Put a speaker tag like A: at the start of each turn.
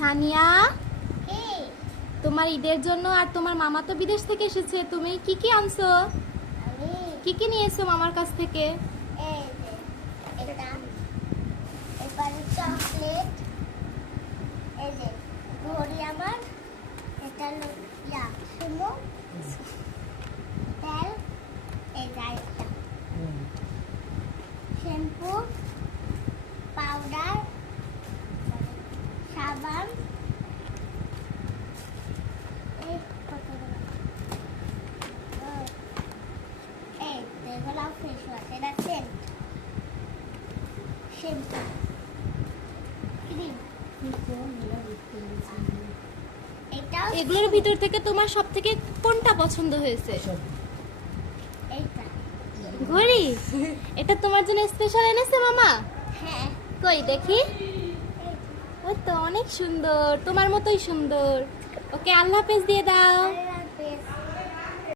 A: সানিয়া?
B: কি?
A: তোমার ঈদের জন্য আর তোমার মামা তো বিদেশ থেকে এসেছে তুমি কি কি আনছো?
B: আমি
A: কি কি নিয়েছো মামার কাছ থেকে?
B: এই যে চকলেট এই যে ঘড়ি আমার এটা ইয়া সুমো তেল এই গাড়িটা শ্যাম্পু
A: এগুলোর ভিতর থেকে তোমার সব থেকে কোনটা পছন্দ হয়েছে?
B: এইটা
A: ঘড়ি? এটা তোমার জন্য স্পেশাল এনেছে মামা?
B: হ্যাঁ।
A: কই দেখি। তো অনেক সুন্দর তোমার মতোই সুন্দর। ওকে আল্লাহ হাফেজ দিয়ে দাও।